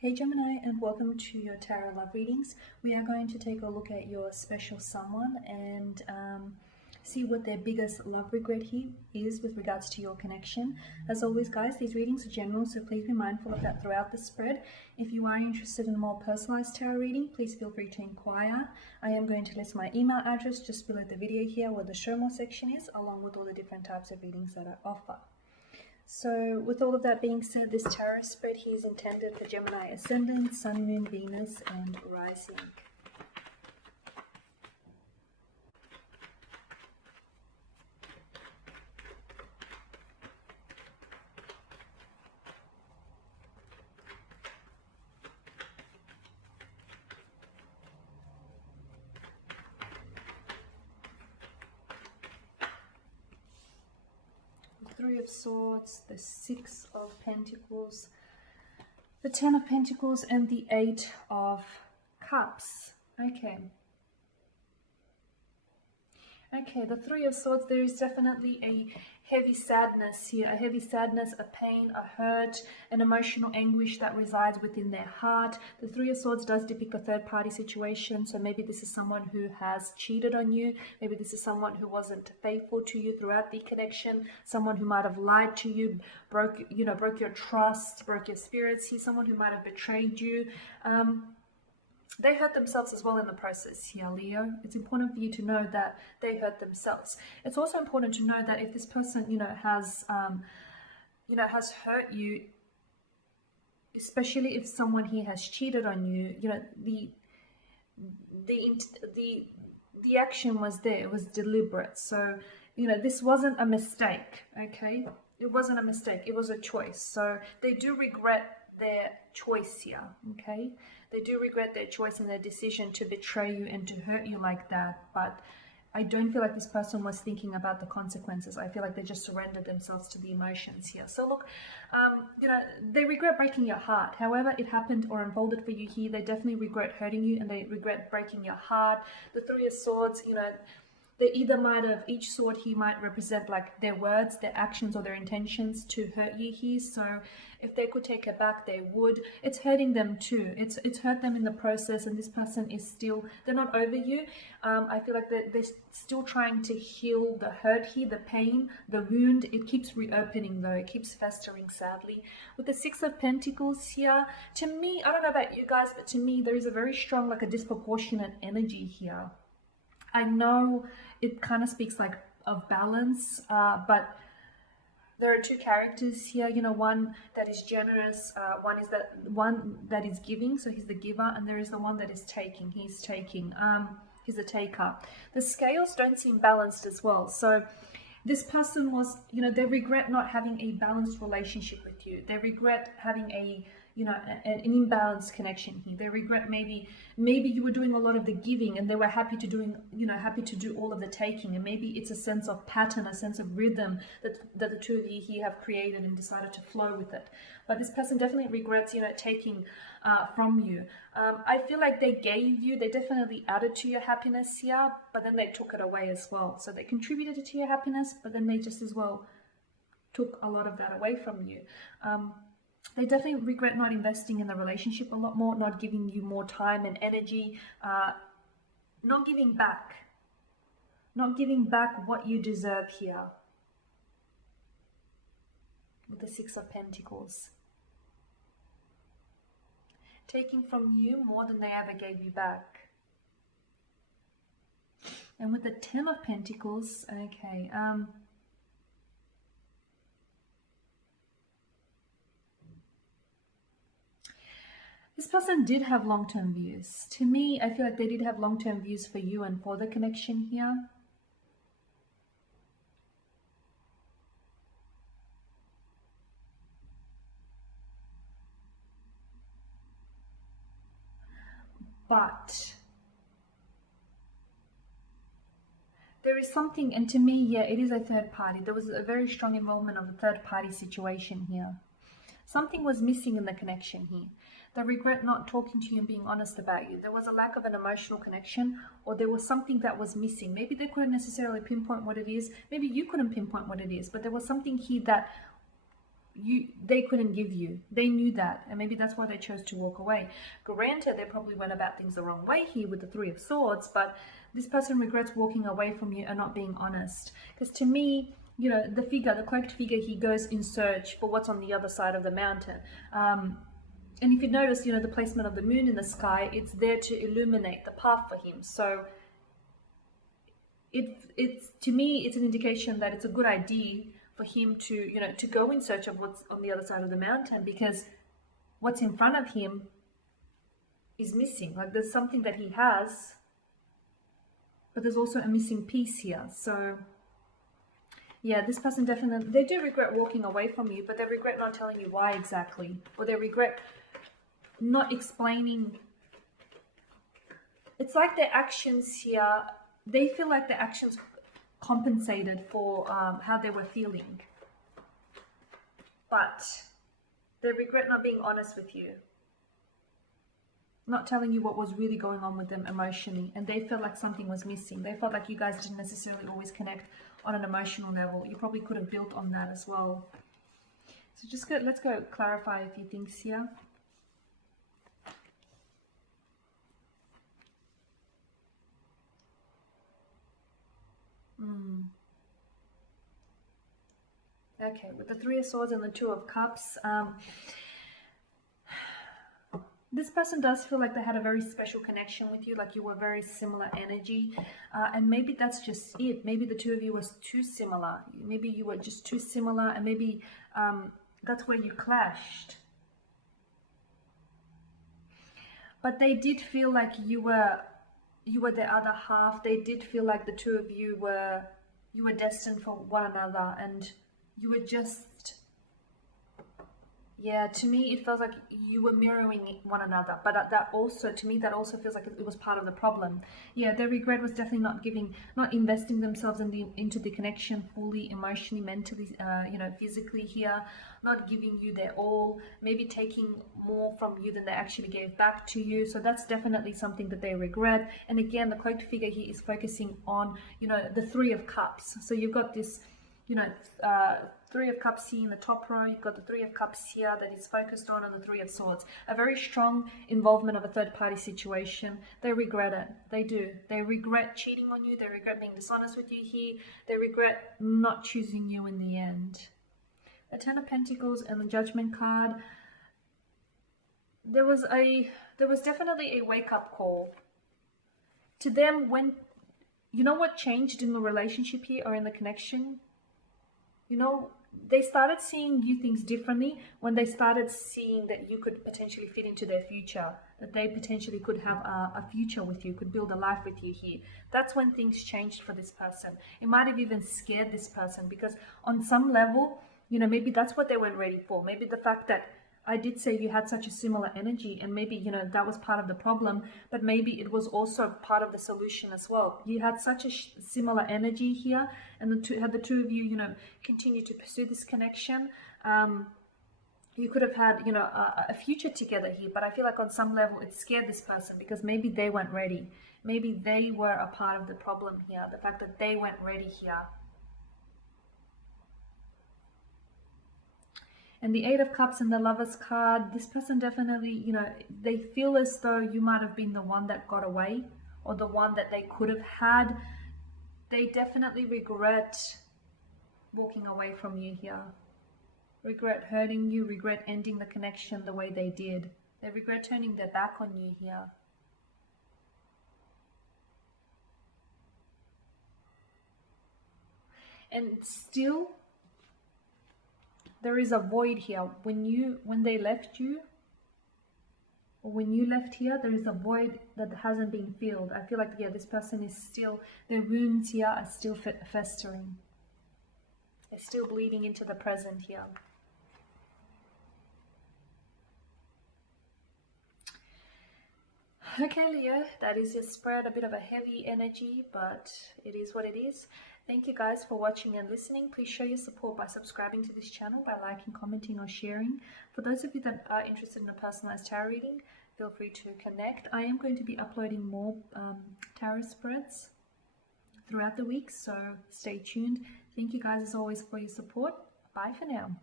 Hey Gemini, and welcome to your tarot love readings. We are going to take a look at your special someone and see what their biggest love regret here is with regards to your connection. As always guys, these readings are general, so please be mindful of that throughout the spread. If you are interested in a more personalized tarot reading, please feel free to inquire. I am going to list my email address just below the video here where the show more section is, along with all the different types of readings that I offer. So with all of that being said, this tarot spread here is intended for Gemini Ascendant, Sun, Moon, Venus, and Rising. Three of Swords, the Six of Pentacles, the Ten of Pentacles, and the Eight of Cups. Okay, the Three of Swords, there is definitely a heavy sadness here, a heavy sadness, a pain, a hurt, an emotional anguish that resides within their heart. The Three of Swords does depict a third-party situation, so maybe this is someone who has cheated on you, maybe this is someone who wasn't faithful to you throughout the connection, someone who might have lied to you, broke your trust, broke your spirits here, someone who might have betrayed you. They hurt themselves as well in the process here, Leo. It's important for you to know that they hurt themselves. It's also important to know that if this person, has hurt you, especially if someone here has cheated on you, the action was there. It was deliberate. So, this wasn't a mistake, okay? It wasn't a mistake. It was a choice. So they do regret their choice here, okay? They do regret their choice and their decision to betray you and to hurt you like that, but I don't feel like this person was thinking about the consequences. I feel like they just surrendered themselves to the emotions here. So look, they regret breaking your heart. However it happened or unfolded for you here, they definitely regret hurting you and they regret breaking your heart. The Three of Swords, they either might have, each sword here might represent like their words, their actions, or their intentions to hurt you here. So if they could take it back, they would. It's hurting them too. It's hurt them in the process, and this person is still, they're not over you. I feel like they're still trying to heal the hurt here, the pain, the wound. It keeps reopening though. It keeps festering, sadly. With the Six of Pentacles here, to me, I don't know about you guys, but to me, there is a very strong, like a disproportionate energy here. I know it kind of speaks like of balance, but there are two characters here, one that is generous, one that is giving, so he's the giver, and there is the one that is taking. He's taking, he's a taker. The scales don't seem balanced as well. So this person was, they regret not having a balanced relationship with you. They regret having an imbalanced connection here. They regret maybe you were doing a lot of the giving and they were happy to do all of the taking, and maybe it's a sense of pattern, a sense of rhythm that the two of you here have created and decided to flow with it. But this person definitely regrets taking from you. I feel like they definitely added to your happiness here, but then they took it away as well. So they contributed to your happiness, but then they just as well took a lot of that away from you. They definitely regret not investing in the relationship a lot more, not giving you more time and energy, not giving back what you deserve here with the Six of Pentacles. Taking from you more than they ever gave you back. And with the Ten of Pentacles, okay, this person did have long-term views. To me, I feel like they did have long-term views for you and for the connection here. But there is something, and to me, yeah, it is a third party. There was a very strong involvement of a third party situation here. Something was missing in the connection here. They regret not talking to you and being honest about you. There was a lack of an emotional connection, or there was something that was missing. Maybe they couldn't necessarily pinpoint what it is. Maybe you couldn't pinpoint what it is, but there was something here that they couldn't give you. They knew that, and maybe that's why they chose to walk away. Granted, they probably went about things the wrong way here with the Three of Swords, but this person regrets walking away from you and not being honest. Because to me, you know, the cloaked figure, he goes in search for what's on the other side of the mountain. And if you notice, you know, the placement of the moon in the sky, it's there to illuminate the path for him. So it's to me, it's an indication that it's a good idea for him to, you know, to go in search of what's on the other side of the mountain, because what's in front of him is missing. Like, there's something that he has, but there's also a missing piece here. So yeah, this person definitely, they do regret walking away from you, but they regret not telling you why exactly, or they regret not explaining. It's like their actions here, they feel like their actions compensated for how they were feeling, but they regret not being honest with you, not telling you what was really going on with them emotionally, and they felt like something was missing. They felt like you guys didn't necessarily always connect on an emotional level. You probably could have built on that as well. So just let's go clarify a few things here. Okay, with the Three of Swords and the Two of Cups, this person does feel like they had a very special connection with you, like you were very similar energy, and maybe that's just it. Maybe the two of you was too similar. Maybe you were just too similar, and maybe that's where you clashed. But they did feel like you were the other half. They did feel like the two of you were destined for one another, and you were just, yeah, to me it feels like you were mirroring one another, but that also, to me, that also feels like it was part of the problem. Yeah, their regret was definitely not investing themselves into the connection fully, emotionally, mentally, you know, physically here, not giving you their all, maybe taking more from you than they actually gave back to you. So that's definitely something that they regret. And again, the cloaked figure here is focusing on, you know, the Three of Cups. So you've got this, you know, Three of Cups here in the top row. You've got the Three of Cups here that is focused on, and the Three of Swords. A very strong involvement of a third-party situation. They regret it. They do. They regret cheating on you. They regret being dishonest with you here. They regret not choosing you in the end. The Ten of Pentacles and the Judgment card. There was definitely a wake-up call to them when, you know what changed in the relationship here or in the connection? You know, they started seeing you things differently when they started seeing that you could potentially fit into their future, that they potentially could have a future with you, could build a life with you here. That's when things changed for this person. It might have even scared this person, because on some level, you know, maybe that's what they weren't ready for. Maybe the fact that I did say you had such a similar energy, and maybe, you know, that was part of the problem, but maybe it was also part of the solution as well. You had such a similar energy here, and the two of you, you know, continue to pursue this connection. You could have had, you know, a future together here, but I feel like on some level it scared this person, because maybe they weren't ready. Maybe they were a part of the problem here, the fact that they weren't ready here. And the Eight of Cups and the Lover's card, this person definitely, you know, they feel as though you might have been the one that got away, or the one that they could have had. They definitely regret walking away from you here. Regret hurting you, regret ending the connection the way they did. They regret turning their back on you here. And still, there is a void here. When they left you, or when you left here, there is a void that hasn't been filled. I feel like, yeah, this person is still, their wounds here are still festering. They're still bleeding into the present here. Okay, Leo, that is your spread. A bit of a heavy energy, but it is what it is. Thank you guys for watching and listening. Please show your support by subscribing to this channel, by liking, commenting, or sharing. For those of you that are interested in a personalized tarot reading, feel free to connect. I am going to be uploading more tarot spreads throughout the week, so stay tuned. Thank you guys as always for your support. Bye for now.